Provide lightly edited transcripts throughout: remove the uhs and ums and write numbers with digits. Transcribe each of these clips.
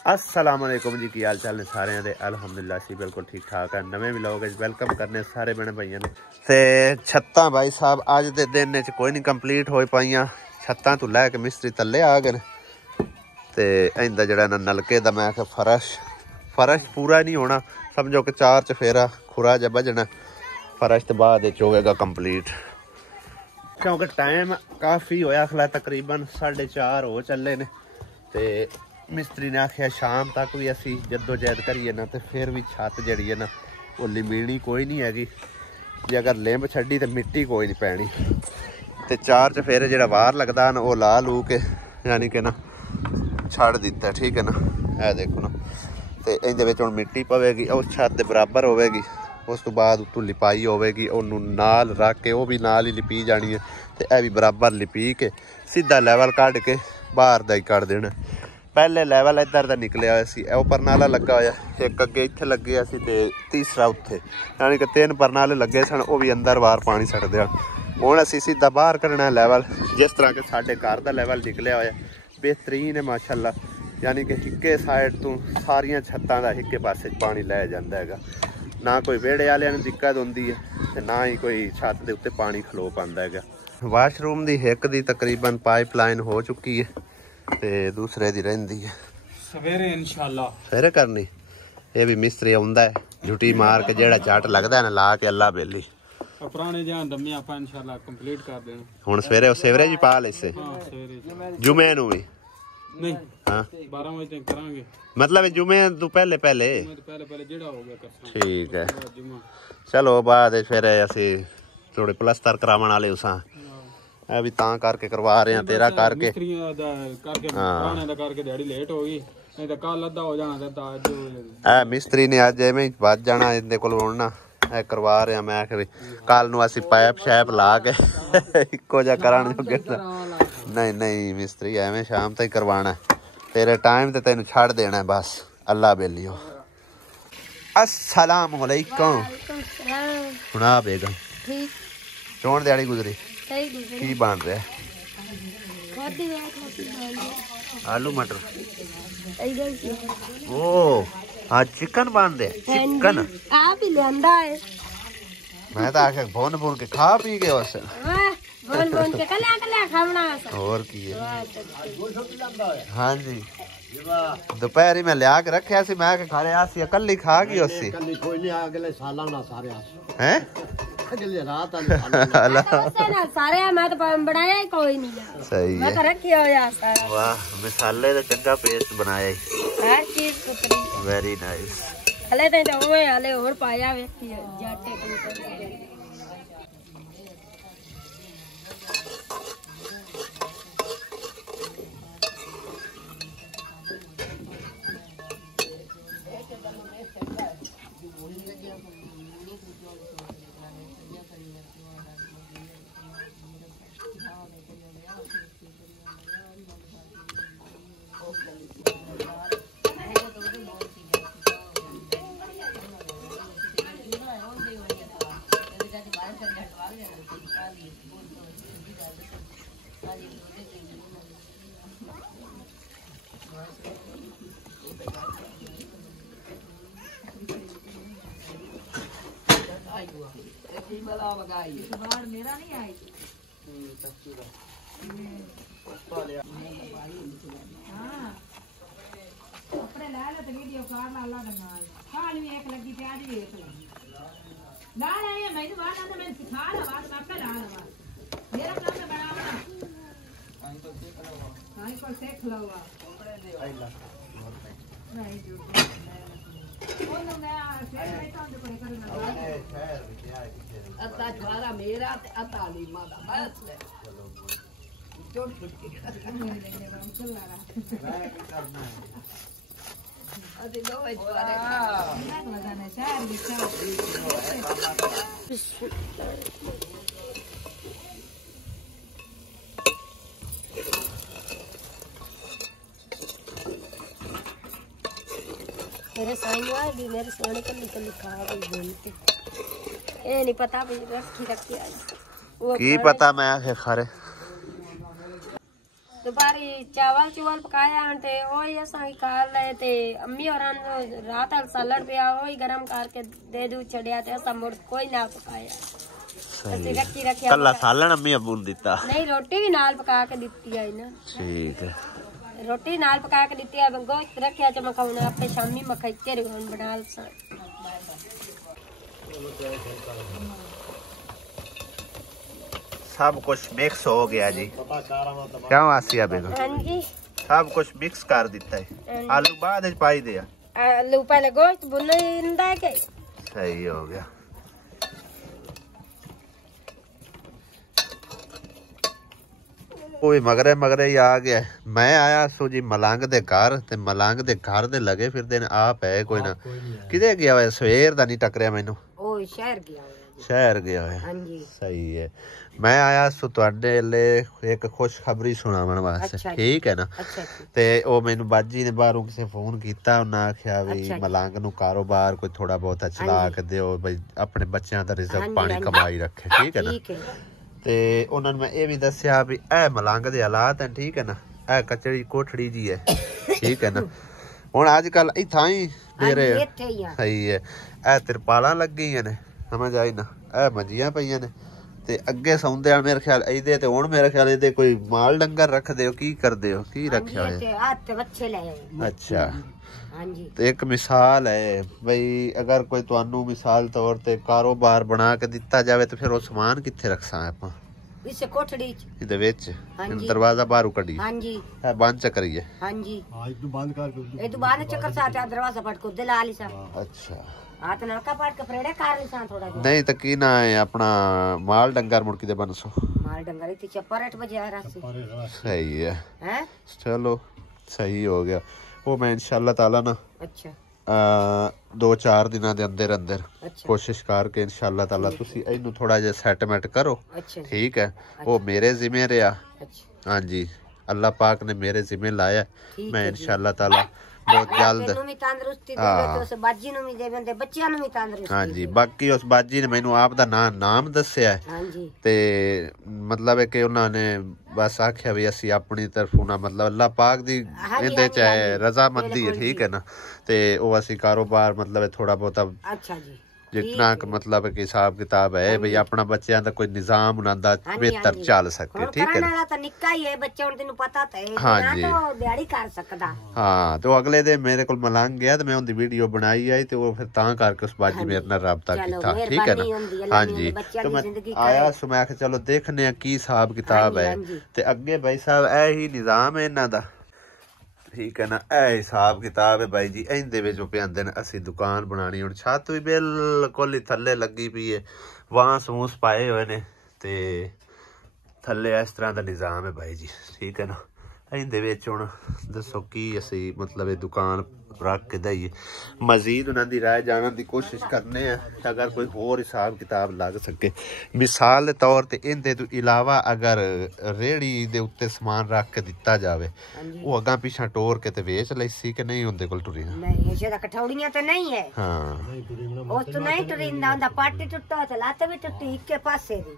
अस्सलाम वालेकुम जी, की हाल चाल ने सारे दे? अल्हम्दुलिल्लाह सी बिल्कुल ठीक ठाक है। नवे व्लॉग वेलकम करने सारे भैन भाइयों ने। ते छत्तां भाई साहब अज दे दिन च कोई नहीं कंप्लीट हो पाइयां। छत्तां तो लैके मिस्त्री थल्ले आ गए ते इंदा जड़ा ना नलके दा मैं फर्श पूरा नहीं होना, समझो कि 4 चफेरा खुरा जा बजना, फर्श तो बाद होगा कंप्लीट क्योंकि टाइम काफ़ी होया खला, तकरीबन 4:30 हो चले ने। ते मिस्त्री ने आखिया शाम तक भी असी जद्दोजहद करिए ना तो फिर भी छत जड़ी है ना वो लिमीनी कोई नहीं हैगी, जे अगर लिंब छड्डी तो मिट्टी कोई नहीं पैनी। तो 4 चफेरे जो वार लगता ना वो ला लू के यानी कि ना छड़ दिता, ठीक है ना। है देखो ना, तो इहदे हुण मिट्टी पवेगी, उस छत के बराबर होवेगी, उस तो बाद उत्तों लिपाई होवेगी, उन्होंने नाल रख के वो भी नाल ही लिपी जानी है। तो यह भी बराबर लिपी के सीधा लैवल कढ़ के बाहर का ही कर देना। पहले लैवल इधर का निकलिया हुआ सी, वो परनाला लगा होया, एक अगे इत्थे लगे सी ते तीसरा उत्थे, यानी कि 3 परनाले लगे सन, वो भी अंदर बाहर पानी छड्डदे हन। हुण असीं सीधा बाहर कढ़ना लैवल, जिस तरह के साडे घर का लैवल निकलिया होया बेहतरीन है माशाअल्लाह, यानी कि हिक्के साइड तो सारियां छत्तां दा हिक्के पासे पानी लै जांदा हैगा, ना कोई वेड़े वालियां नूं दिक्कत होंदी है ते ना ही कोई छत दे उत्ते पानी खलो पांदा हैगा। वाशरूम दी हिक दी तकरीबन पाइपलाइन हो चुकी है ते दूसरे दी रहिंदी है, सवेरे इंशाअल्लाह सवेरे करनी। ये भी मिस्त्री आउंदा है झुटी मार के जेड़ा चाट लगदा है ना ला के अल्लाह बेली पुराने जहां दम्मी आपा इंशाअल्लाह कंप्लीट कर देना। हुण सवेरे सेवरे जी पा लेसे, हां सवेरे जुमे नूं भी नहीं, हां 12 बजे तक करांगे, मतलब जुमे तो पहले जेड़ा हो गया कर, ठीक है। चलो बाद फिर असी थोड़े प्लस्तर करावन वाले उसां भी तां करके करवा रहे हैं, तेरा करके मिस्त्री ने अज एवं बच जाना, इहदे कोल होना करवा रहे हैं। मैं कल नूं असीं पाइप शैप ला के इक्को जिहा करन जोगे नहीं मिस्त्री एवं शाम तक करवाना, तेरे टाइम ते तैनूं छड़ देना है बस, अल्लाह बेलियो। अस्सलाम वालेकुम। सुना बेगम चौन दिहाड़ी गुजरी की बन रहा है? आलू मटर, ओ हाँ चिकन बन रहा है, चिकन आप ही लियांदा है। मैं तो आखे भुन भुन के खा पी गए बस, भुन के कल्या खावना और की है। हाँ जी दोपहरी मैं लिया के रखे सी, मैं खा रहा सी कल खा गई उसी कोई नहीं अगले साल ना सारे हैं अगले रात ना सारे मैं तो बनाया ही कोई नहीं, सही है मैं तो रखिया होया सारा। वाह मसाले दा चंगा पेस्ट बनाया हर चीज सुथरी, वेरी नाइस। हले तो ओए हले और पाया वेखी जाटे को मेरा नहीं आई कपड़े ला लो तो वीडियो कार ला ला काल भी एक लगी थी आज भी एक लगी ला रहे हैं। मैंने बात आता मैंने सिखा रहा बात आपका ला रहा मेरा काम है बनाना आई को सेक लवा नहीं जो कौन मैं सेक नहीं तो करे करना अता छवारा मेरा अता ली मादा बस ले जोड़ फुट के लेने वाला चल रहा है करना है अरे दो छवारे नाक लगाना चार बिचार मेरे साईं भी मेरे सोने को निकल लिखा गई बोलते ए नहीं पता भाई रखी रखी आज वो की पता मैं आखे खरे तो ਦੁਪਹਿਰੀ ਚਾਵਲ ਚੂਵਲ ਪਕਾਇਆ ਤੇ ਉਹੀ ਅਸਾਂ ਵੀ ਖਾ ਲਏ ਤੇ ਅੰਮੀ ਹੋਰਾਂ ਨੂੰ ਰਾਤ ਵਾਲਾ ਸਾਲਣ ਪਿਆ ਉਹੀ ਗਰਮ ਕਰਕੇ ਦੇ ਦੂ ਛੜਿਆ ਤੇ ਅਸਾਂ ਮੁੜ ਕੋਈ ਨਾ ਪਕਾਇਆ। ਅਸੀਂ ਰੱਖਿਆ ਕੱਲਾ ਸਾਲਣ ਅੰਮੀ ਅੱਬੂ ਨੂੰ ਦਿੱਤਾ? ਨਹੀਂ, ਰੋਟੀ ਵੀ ਨਾਲ ਪਕਾ ਕੇ ਦਿੱਤੀ ਹੈ ਨਾ। ਠੀਕ ਹੈ, ਰੋਟੀ ਨਾਲ ਪਕਾ ਕੇ ਦਿੱਤੀ ਹੈ। ਗੋਸ਼ਤ ਰੱਖਿਆ ਤੇ ਮੈਂ ਖਾਉਣਾ ਆਪੇ ਸ਼ਾਮੀ ਮੈਂ ਖਾਈ ਕੇ ਹੁਣ ਬਣਾ ਲਸਾਂ। सब कुछ मिक्स हो गया जी। क्या आसिया बेगम? हाँ जी, सब कुछ मिक्स कर दिता है। आलू बाद में पाई दिया? आलू पहले गोश्त भुनना है के? सही हो गया। कोई मगरे ही आ गया। मैं आया सो जी मलंग दे घर ते मलंग दे घर दे लगे फिर दिन आप है कोई ना किधे गया हुआ सवेर दा नहीं टकरिया मैनू। ओ शहर गया हुआ। शहर गया है। हाँ जी, सही है। मैं आया सो तुहाडे ले एक खुशखबरी सुनावन वास्ते। ठीक है ना? ते ओ मैनू बाजी ने बाहरों किसी फोन कीता उन्हें आख्या भी मलंग नू कारोबार कोई थोड़ा बहुत चला के दिओ भाई अपने बच्चों दा रिज़्क पानी कमाई रखे। ठीक है ना? ते उन्होंने मैं ये भी दस्या भी ए मलंग दे हालात हैं। ठीक है ना? ए कचड़ी कोठड़ी जी है। ठीक है ना? हुण अजकल इत्थां ही मेरे सही है ए तिरपालां लगी ने समझ आई ना ए मंजियां पईयां ने ते अगे सौंदे मेरे ख्याल इहदे ते हुण मेरे ख्याल इहदे कोई माल डंगर रखदे हो की करदे हो की रखया होया? अच्छा तो एक मिसाल है बई अगर कोई तुहानू मिसाल तौर ते कारोबार बना के दिता जावे तो फिर वो सामान कित्थे रखसां आपां? इस कोठड़ी इहदे विच दरवाजा बाहरों कढी। हां जी ए बंद चकरिए। हां जी हां इदू बंद कर चक्कर साथ दरवाजा पट को दिला ली सा। अच्छा हाथ नलका पाट के फ्रेडे कार ली सा थोड़ा नहीं तो की ना है अपना माल डंगर मुड़की दे बनसो माल डंगर इथे चप्पर 8 बजे आ रहा सही है हैं चलो सही हो गया वो मैं इंशाल्लाह ताला ना 2-4 दिनों के अंदर अंदर कोशिश करके इंशाल्लाह ताला तुसी इनू थोड़ा जिहा सेटमेंट करो। ठीक है वो मेरे जिम्मे रहा। हाँ जी अल्लाह पाक ने मेरे जिम्मे लाया मैं इंशाल्लाह ताला बहुत जल्द हाँ जी बाकी उस बाजी ने मैनू आप दा नाम दस्या ते मतलब है कि उन्होंने बस आख्या भी असी अपनी तरफों ना मतलब अल्लाह पाक दी इहदे च रजामंदी है। ठीक है ना ते ओ असी कारोबार मतलब थोड़ा बहुत जितना मतलब कि हिसाब किताब है भाई अपना बच्चों का कोई निजाम उन्होंने बेहतर चल सके। ठीक है हाँ जी हाँ तो अगले दिन मेरे को मलंग गया तो मैं उनकी वीडियो बनाई आई तो वो फिर तां करके उस बाजी मेरे नाल राबता किया। ठीक है ना हाँ जी तो मैं आया सो मैं चलो देखने की हिसाब किताब है ते अगे भाई साहब ए ही निजाम है इन्हां दा। ठीक है ना ए हिसाब किताब है भाई जी इंदे विच पिआंदे ने असी दुकान बनानी हुण छत भी बिल्कुल ही थल्ले लगी पई है वांस वूस पाए हुए ने ते थल्ले इस तरह का निज़ाम है भाई जी। ठीक है ना इंदे विच हुण दसो की असी मतलब ये दुकान रख के दईए मजीद उन्होंने राय जानने की कोशिश करने अगर कोई होर हिसाब किताब लग सके मिसाल के तौर पर इनके तो इलावा अगर रेहड़ी दे उत्ते समान रख के दिता जाए वो अगा पिछा टोर के ते वेच लैसी कि नहीं उनके कोल टुरी कठौड़ियां तो नहीं है। हाँ उस तो नहीं टुरिंदा हुंदा पाटी टुट्टा ते लत्त भी टुट्टी इक्के पासे दी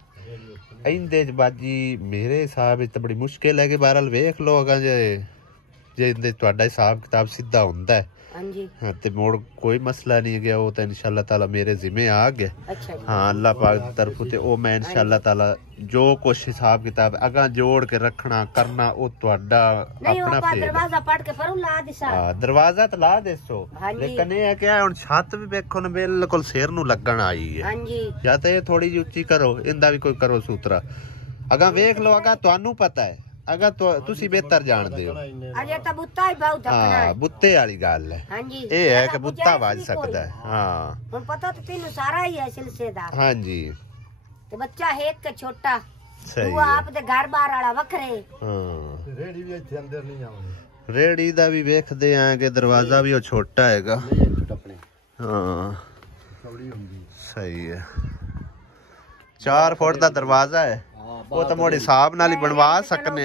इंदे बाजी मेरे हिसाब तो बड़ी मुश्किल है कि बहरहाल वेख लो अगर जे इंदे तुहाडा हिसाब किताब सीधा हुंदा है हाँ ते मोड़ कोई मसला नहीं गया वो तो इंशाल्लाह ताला मेरे जिम्मे आ गया। हाँ अल्लाह पाक की तरफ ते ओ मैं इंशाल्लाह ताला जो कुछ हिसाब किताब अगा जोड़ के रखना करना वो तुहाडा अपना दरवाजा पट के फरू ला दिसा दरवाजा तो ला देसो लेकिन ये है क्या हुन छत भी देखो ना बिल्कुल सिर नू लगन आई है या तो ये थोड़ी जी उच्ची करो इंदा भी कोई करो सूत्रा अगा वेख लो अगा तुहानू पता है अगर तो तुसी बेहतर जानदे हो अजे ता बुत्ता ही बहुत धक्कना है बुत्ते वाली गल है। हां जी ये है कि बुत्ता वाज सकदा है। हां हुन पता तो तेनू सारा ही है सिलसिलेदार। हां जी ते बच्चा एक के छोटा सही तू आप दे घर बाहर वाला वखरे। हां रेडी भी इथे अंदर नहीं आवे रेडी दा भी देखदे आ कि दरवाजा भी वो छोटा हैगा। हां चौड़ी हुंदी सही है 4 फुट दा दरवाजा है। ਉਹ ਤਾਂ ਮੋੜੇ ਹਿਸਾਬ ਨਾਲ ਹੀ ਬਣਵਾ ਸਕਨੇ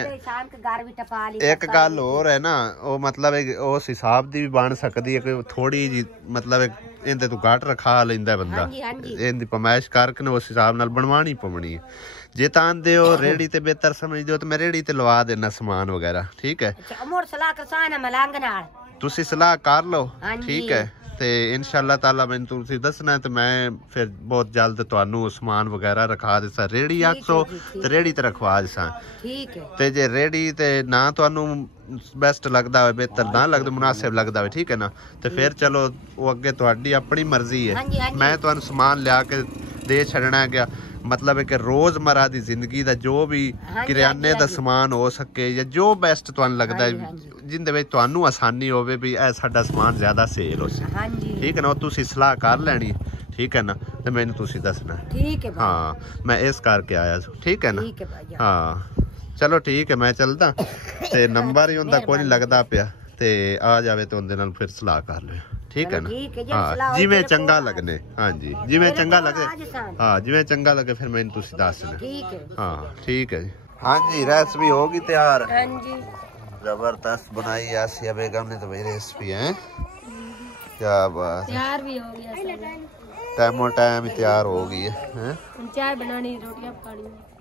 ਇੱਕ ਗੱਲ ਹੋਰ ਹੈ ਨਾ ਉਹ ਮਤਲਬ ਉਸ ਹਿਸਾਬ ਦੀ ਵੀ ਬਣ ਸਕਦੀ ਹੈ ਕਿ ਥੋੜੀ ਜੀ ਮਤਲਬ ਇਹਦੇ ਤੋਂ ਘੱਟ ਰਖਾ ਲੈਂਦਾ ਬੰਦਾ ਇਹਦੀ ਪਮਾਇਸ਼ ਕਰਕੇ ਉਸ ਹਿਸਾਬ ਨਾਲ ਬਣਵਾਣੀ ਪਵਣੀ ਹੈ ਜੇ ਤਾਂ ਆਂਦੇ ਹੋ ਰੇੜੀ ਤੇ ਬਿਹਤਰ ਸਮਝਦੇ ਹੋ ਤਾਂ ਮੈਂ ਰੇੜੀ ਤੇ ਲਵਾ ਦੇਣਾ ਸਮਾਨ ਵਗੈਰਾ ਠੀਕ ਹੈ ਤੁਸੀਂ ਸਲਾਹ ਕਰ ਲਓ ਠੀਕ ਹੈ ਤੇ ਇਨਸ਼ਾਅੱਲਾ ਤਾਲਾ ਮੈਨੂੰ ਤੁਸੀਂ ਦੱਸਣਾ ਤੇ ਮੈਂ ਫਿਰ ਬਹੁਤ ਜਲਦ ਤੁਹਾਨੂੰ ਸਮਾਨ ਵਗੈਰਾ ਰਖਾ ਦੇਸਾਂ ਰੇੜੀ ਆਖੋ ਤੇ ਰੇੜੀ ਤੇ ਰਖਵਾ ਦੇਸਾਂ ਠੀਕ ਹੈ ਤੇ ਜੇ ਰੇੜੀ ਤੇ ਨਾ ਤੁਹਾਨੂੰ ਬੈਸਟ ਲੱਗਦਾ ਹੋਵੇ ਬਿਹਤਰ ਨਾ ਲੱਗਦਾ ਮੁਨਾਸਿਬ ਲੱਗਦਾ ਹੋਵੇ ਠੀਕ ਹੈ ਨਾ ਤੇ ਫਿਰ ਚਲੋ ਉਹ ਅੱਗੇ ਤੁਹਾਡੀ ਆਪਣੀ ਮਰਜ਼ੀ ਹੈ ਮੈਂ ਤੁਹਾਨੂੰ ਸਮਾਨ ਲਿਆ ਕੇ ਦੇ ਛੱਡਣਾ ਗਿਆ मतलब है कि रोजमर्रा की जिंदगी का जो भी किराने का समान हो सके या जो बेस्ट तुहानू लगता है जिंदे विच तुहानू आसानी होवे भी ए साडा समान ज्यादा सेल हो ठीक है ना तुसी सलाह कर लैनी ठीक है ना ते मैनू तुसी दसना ठीक है हाँ मैं इस करके आया ठीक है ना हाँ चलो ठीक है मैं चलदा ते नंबर ही हुंदा कोई नहीं लगदा पिया ते आ जावे ते उहदे नाल फिर सलाह कर लियो ठीक है ना हाँ जिवें चंगा लगने हाँ जी जिवें चंगा लगे हाँ जिवें चंगा लगे फिर मैंने तुसी दस देना हाँ ठीक है जी हाँ जी रेसिपी होगी तैयार हाँ जी जबरदस्त बनाई आसिया बेगम ने तो भाई रेसिपी है क्या बात तैयार भी हो गया टाइम टाइम तैयार हो गई है चाय बनानी रोटियां पकानी